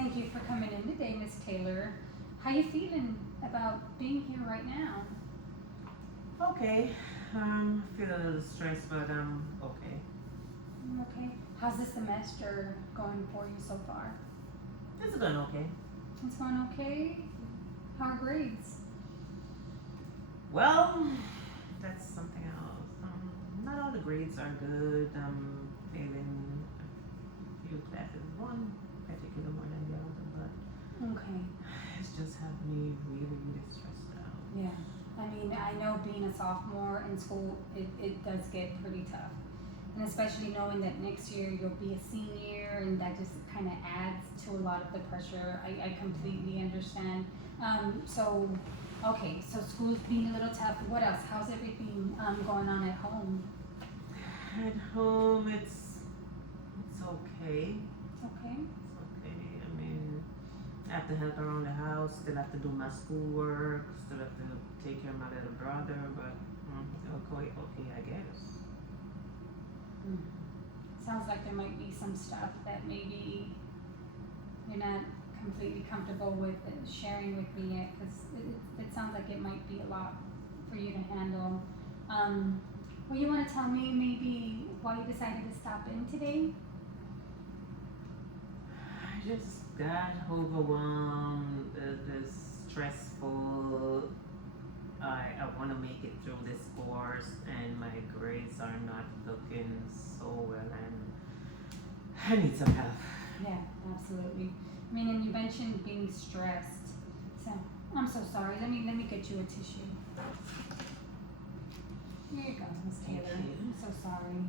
Thank you for coming in today, Miss Taylor. How you feeling about being here right now? Okay. Feel a little stressed, but okay. Okay. How's the semester going for you so far? It's going okay. It's going okay. How are grades? Well, that's something else. Not all the grades are good. I'm failing a few classes, one particular more than the other, but Okay. it's just have me really, really stressed out. Yeah. I mean, I know being a sophomore in school, it does get pretty tough. And especially knowing that next year you'll be a senior and that just kind of adds to a lot of the pressure. I completely understand. So, okay, so school's being a little tough. What else? How's everything going on at home? At home, it's okay. Okay. It's okay. I mean, I have to help around the house. Still have to do my schoolwork. Still have to take care of my little brother. But okay, okay, I guess. Mm. Sounds like there might be some stuff that maybe you're not completely comfortable with sharing with me yet, because it sounds like it might be a lot for you to handle. Well, you want to tell me maybe why you decided to stop in today? I just got overwhelmed. This stressful. I want to make it through this course, and my grades are not looking so well, and I need some help. Yeah, absolutely. I mean, and you mentioned being stressed, so I'm so sorry. Let me get you a tissue. Here you go, Miss Thank Taylor. you. I'm so sorry.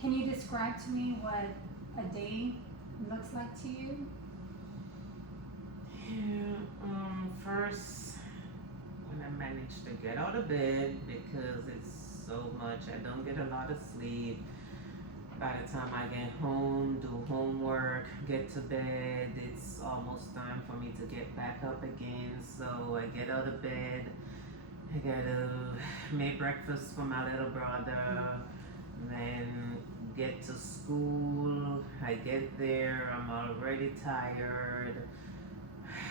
Can you describe to me what a day looks like to you? Yeah, first, when I manage to get out of bed because it's so much, I don't get a lot of sleep. By the time I get home, do homework, get to bed, it's almost time for me to get back up again. So I get out of bed, I gotta make breakfast for my little brother, then get to school. I get there, I'm already tired.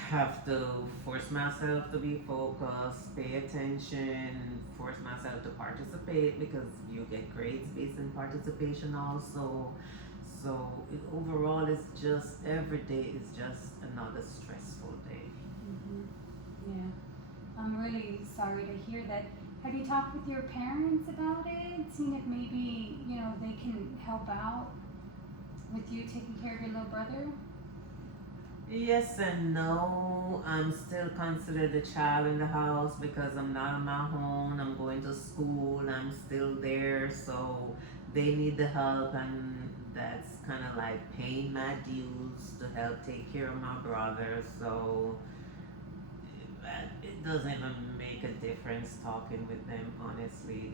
Have to force myself to be focused, pay attention, force myself to participate because you get grades based on participation also. So overall, it's just every day is just another stressful day. Hmm. Yeah. I'm really sorry to hear that. Have you talked with your parents about it? Seen if maybe, they can help out with you taking care of your little brother? Yes and no. I'm still considered a child in the house because I'm not on my own. I'm going to school. I'm still there, so they need the help, and that's kind of like paying my dues to help take care of my brother. So it doesn't even make a difference talking with them. Honestly,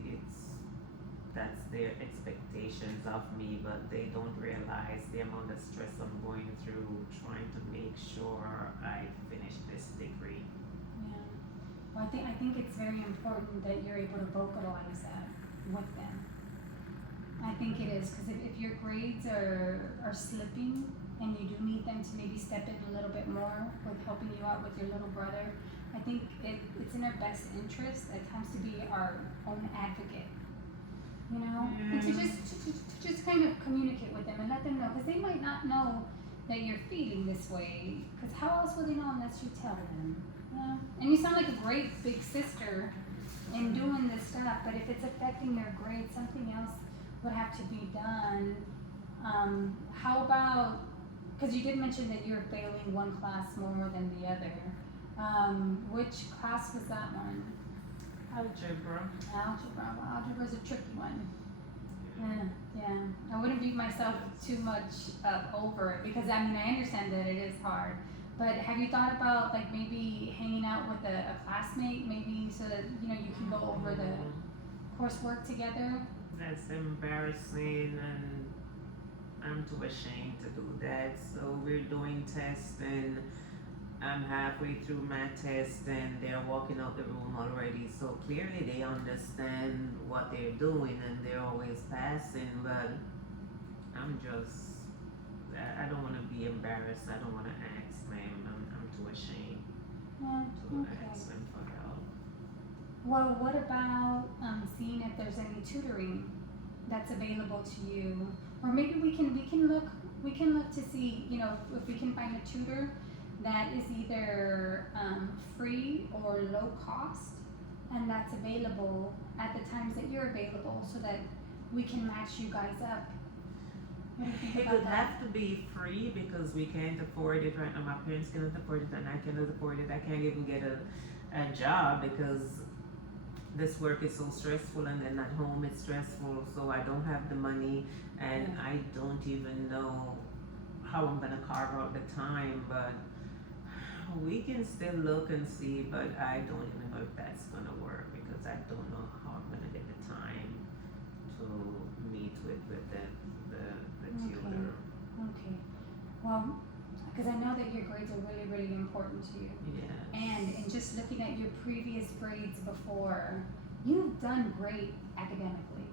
that's their expectations of me, but they don't realize the amount of stress I'm going through trying to make sure I finish this degree. Yeah. Well, I think it's very important that you're able to vocalize that with them. I think it is, because if your grades are slipping and you do need them to maybe step in a little bit more with helping you out with your little brother, I think it's in our best interest at times to be our own advocate. And to just kind of communicate with them and let them know, because they might not know that you're feeling this way, because how else will they know unless you tell them? And you sound like a great big sister in doing this stuff, but if it's affecting your grades, something else would have to be done. How about, because you did mention that you're failing one class more than the other. Which class was that one? Algebra. Algebra. Well, algebra is a tricky one. Yeah. I wouldn't beat myself too much up over it, because I mean, I understand that it is hard. But have you thought about like maybe hanging out with a classmate, maybe so that you can go over the coursework together? That's embarrassing, and I'm too ashamed to do that. So we're doing tests, and I'm halfway through my test, and they're walking out the room already. So clearly they understand what they're doing, and they're always passing. But I'm just I don't want to be embarrassed. I don't want to ask, ma'am. I'm too ashamed Yeah, to okay. ask them for help. Well, what about seeing if there's any tutoring that's available to you, or maybe we can look to see, you know, if we can find a tutor that is either free or low cost, and that's available at the times that you're available, so that we can match you guys up. What do you think It about would that? have to be free because we can't afford it right now. My parents cannot afford it, and I cannot afford it. I can't even get a job because this work is so stressful, and then at home it's stressful. So I don't have the money, and Yeah. I don't even know how I'm gonna carve out the time. But we can still look and see. But I don't even know if that's gonna work because I don't know how I'm gonna get the time to meet with the tutor. Okay. Well, because I know that your grades are really, really important to you. Yeah. And in just looking at your previous grades before, you've done great academically.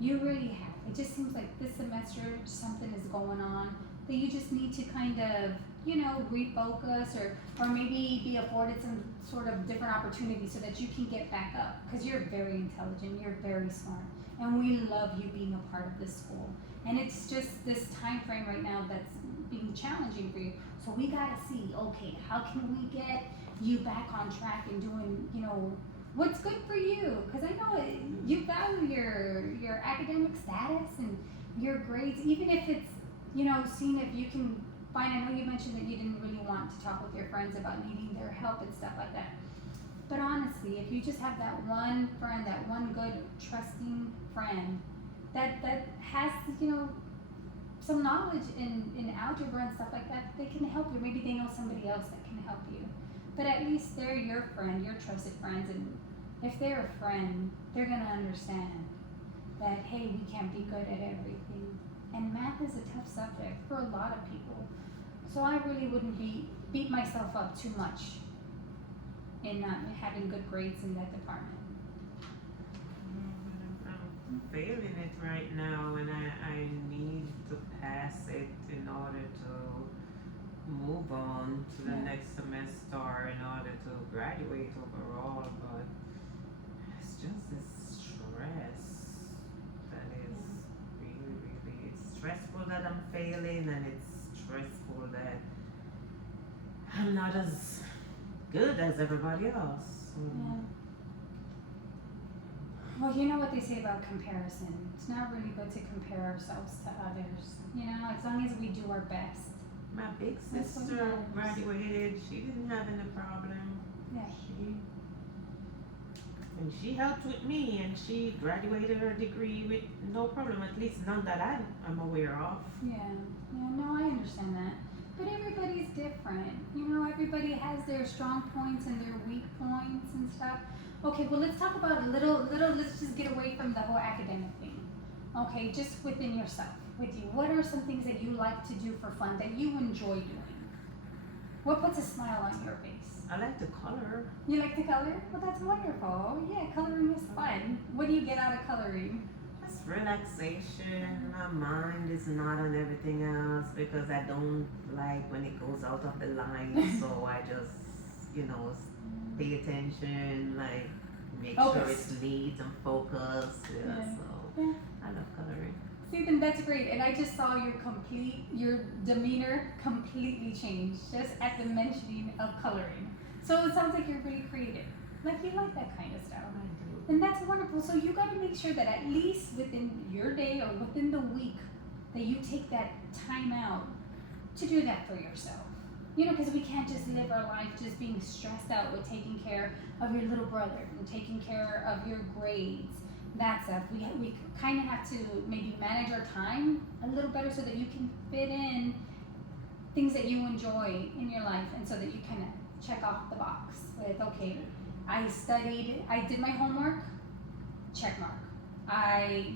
You really have. It just seems like this semester something is going on that you just need to kind of, you know, refocus, or maybe be afforded some sort of different opportunity so that you can get back up. Because you're very intelligent, you're very smart, and we love you being a part of this school. And it's just this time frame right now that's being challenging for you. So we gotta see, okay, how can we get you back on track and doing, you know, what's good for you? Because I know you value your academic status and your grades, even if it's, you know, seeing if you can find. I know you mentioned that you didn't really want to talk with your friends about needing their help and stuff like that. But honestly, if you just have that one friend, that one good, trusting friend that has, you know, some knowledge in algebra and stuff like that, they can help you. Maybe they know somebody else that can help you. But at least they're your friend, your trusted friends, and if they're a friend, they're gonna understand that, hey, we can't be good at everything. And math is a tough subject for a lot of people. So I really wouldn't beat myself up too much in not having good grades in that department. I'm failing it right now, and I need to pass it in order to move on to the Yeah. next semester in order to graduate overall. But it's just this stress that is really, it's stressful that I'm failing, and it's stressful that I'm not as good as everybody else. So, Yeah. Well, you know what they say about comparison. It's not really good to compare ourselves to others. You know, as long as we do our best. my big That's what sister matters. graduated. She didn't have any problem. Yeah. She helped with me, and she graduated her degree with no problem. At least none that I'm aware of. Yeah. Yeah, no, I understand that. But everybody's different. You know, everybody has their strong points and their weak points and stuff. Okay, well, let's talk about let's just get away from the whole academic thing. Okay, just within yourself, with you. What are some things that you like to do for fun, that you enjoy doing? What puts a smile on your face? I like to color. You like to color? Well, that's wonderful. Yeah, coloring is fun. What do you get out of coloring? Just relaxation. My mind is not on everything else because I don't like when it goes out of the line. So I just, you know, pay attention, like make sure Focus. it's neat and focused. Yeah, Yeah. so Yeah. I love coloring. See, then that's great. And I just saw your demeanor completely change just at the mentioning of coloring. So it sounds like you're really creative. Like you like that kind of stuff. I do. And that's wonderful. So you got to make sure that at least within your day or within the week that you take that time out to do that for yourself. You know, because we can't just live our life just being stressed out with taking care of your little brother and taking care of your grades, that stuff. We kind of have to maybe manage our time a little better so that you can fit in things that you enjoy in your life, and so that you kind of check off the box with, okay, I studied, I did my homework, check mark. I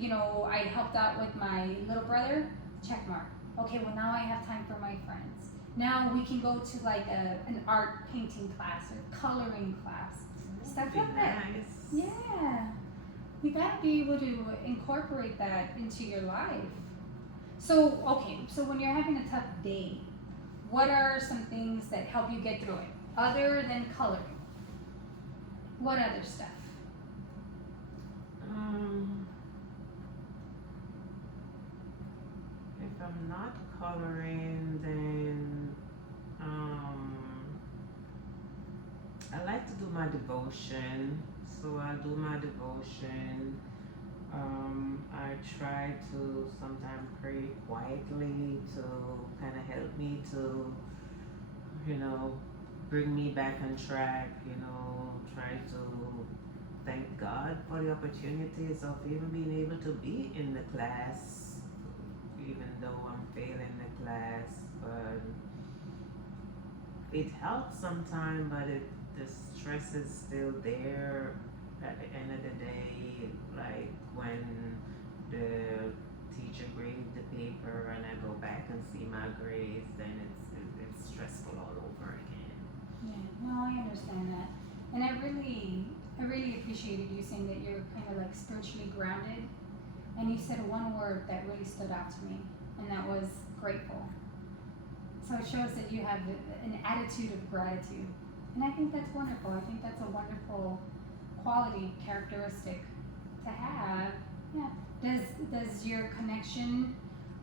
helped out with my little brother, check mark. Okay, well now I have time for my friends. Now we can go to like an art painting class or coloring class, stuff Be like that. nice. Yeah, you gotta be able to incorporate that into your life. So, okay, so when you're having a tough day, what are some things that help you get through it other than coloring? What other stuff? Um, if I'm not coloring, then I like to do my devotion. So I do my devotion. I try to sometimes pray quietly to kind of help me to, you know, bring me back on track. Try to thank God for the opportunities of even being able to be in the class, even though I'm failing the class. But it helps sometimes, but the stress is still there at the end of the day. Like when the teacher grades the paper and I go back and see my grades, then it's stressful all over again. Yeah, no, I understand that. And I really appreciated you saying that you're kind of like spiritually grounded. And you said one word that really stood out to me, and that was grateful. So it shows that you have an attitude of gratitude. And I think that's wonderful. I think that's a wonderful quality, characteristic to have. Yeah. Does your connection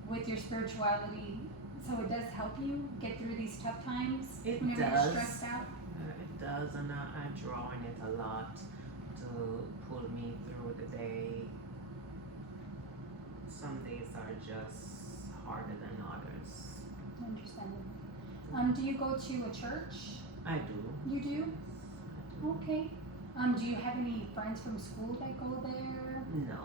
with your spirituality, so it does help you get through these tough times It whenever does. you're stressed out? It does, and I draw on it a lot to pull me through the day. Some days are just harder than others. Understandable. Do you go to a church? I do. You do? I do. Okay. Do you have any friends from school that go there? No.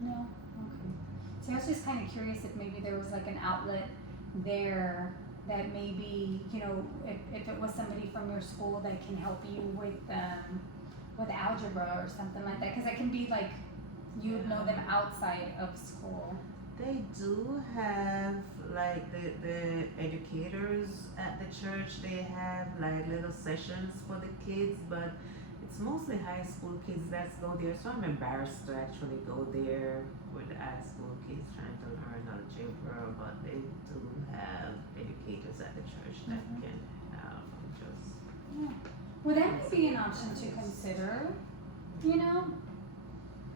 No? Okay. So I was just kind of curious if maybe there was like an outlet there that maybe, if it was somebody from your school that can help you with algebra or something like that. Because it can be like you would know them outside of school. They do have like the educators at the church. They have like little sessions for the kids, but it's mostly high school kids that go there. So I'm embarrassed to actually go there with the high school kids trying to learn algebra. But they do have educators at the church that can help. Yeah. Well, that might be an option to consider.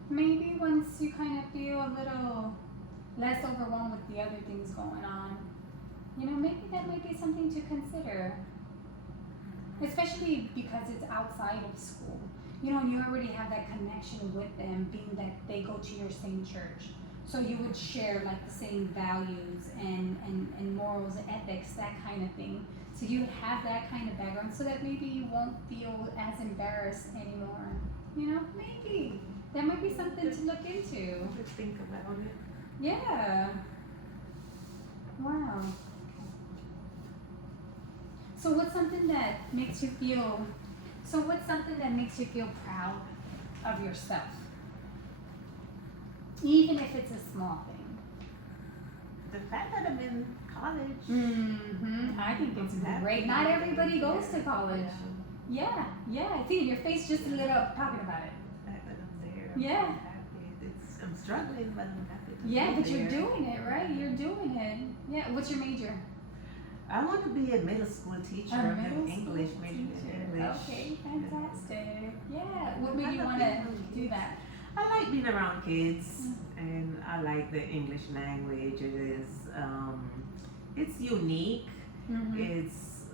Maybe once you kind of feel a little less overwhelmed with the other things going on, maybe that might be something to consider. Especially because it's outside of school. And you already have that connection with them, being that they go to your same church. So you would share like the same values and morals, ethics, that kind of thing. So you would have that kind of background so that maybe you won't feel as embarrassed anymore. Maybe. That might be something to look into. Just think about it. Yeah. Wow. So what's something that makes you feel proud of yourself? Even if it's a small thing. The fact that I'm in college. Mm-hmm. I think it's great. Not everybody goes to college. Yeah. I see your face just lit up talking about it. The fact that I'm there. Yeah. I'm happy. I'm struggling, but I'm happy to Yeah, be but you're there. doing it, right? You're doing it. Yeah. What's your major? I want to be a middle school teacher. A I'm middle an English school major teacher. in English. Okay, fantastic. Yeah. What made you want to do that? I like being around kids, and I like the English language. It's unique. Mm-hmm. It's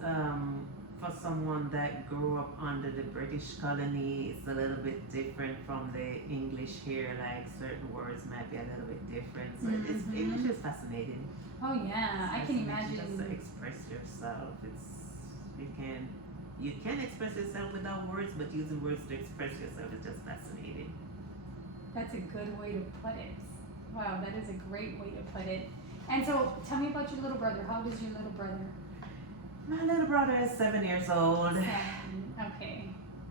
for someone that grew up under the British colony. It's a little bit different from the English here. Like certain words might be a little bit different. So English is fascinating. Oh yeah, I can imagine. Just to express yourself. You can express yourself without words, but using words to express yourself is just fascinating. That's a good way to put it. Wow, that is a great way to put it. And so, tell me about your little brother. How old is your little brother? My little brother is 7 years old. Okay.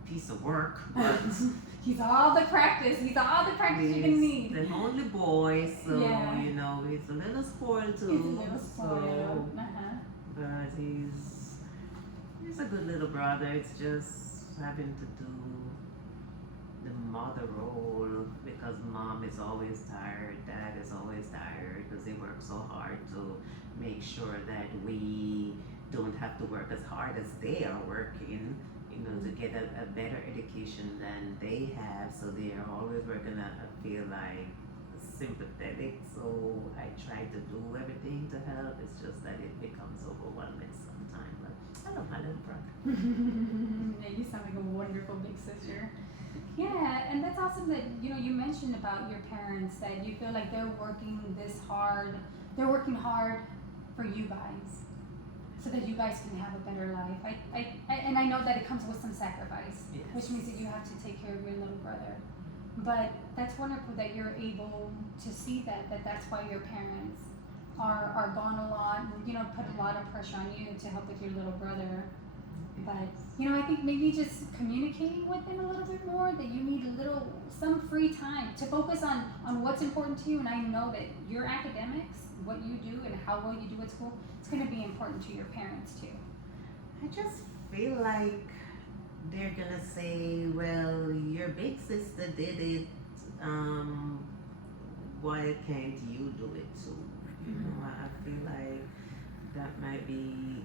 Piece of work, but He's all the practice. He's all the practice you can need. the only boy, so Yeah. he's a little spoiled too. He's a little spoiled. But he's a good little brother. It's just having to do the mother role, because mom is always tired, dad is always tired because they work so hard to make sure that we don't have to work as hard as they are working, you know, to get a better education than they have. So they are always working. I feel like sympathetic, so I try to do everything to help. It's just that it becomes overwhelming sometimes. But I love my little brother. Yeah, you sound like a wonderful big sister. Yeah, and that's awesome that you mentioned about your parents that you feel like they're working this hard. They're working hard for you guys, so that you guys can have a better life. And I know that it comes with some sacrifice, Yes. which means that you have to take care of your little brother. But that's wonderful that you're able to see that's why your parents are gone a lot, and put a lot of pressure on you to help with your little brother. But I think maybe just communicating with them a little bit more, that you need some free time to focus on what's important to you. And I know that your academics, what you do and how well you do at school, it's going to be important to your parents too. I just feel like they're gonna say, well, your big sister did it, why can't you do it too? You know, I feel like that might be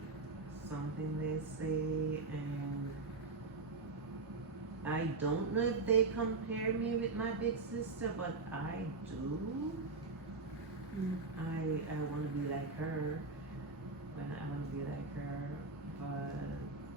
something they say, and I don't know if they compare me with my big sister, but I do. I want to be like her, but I want to be like her, but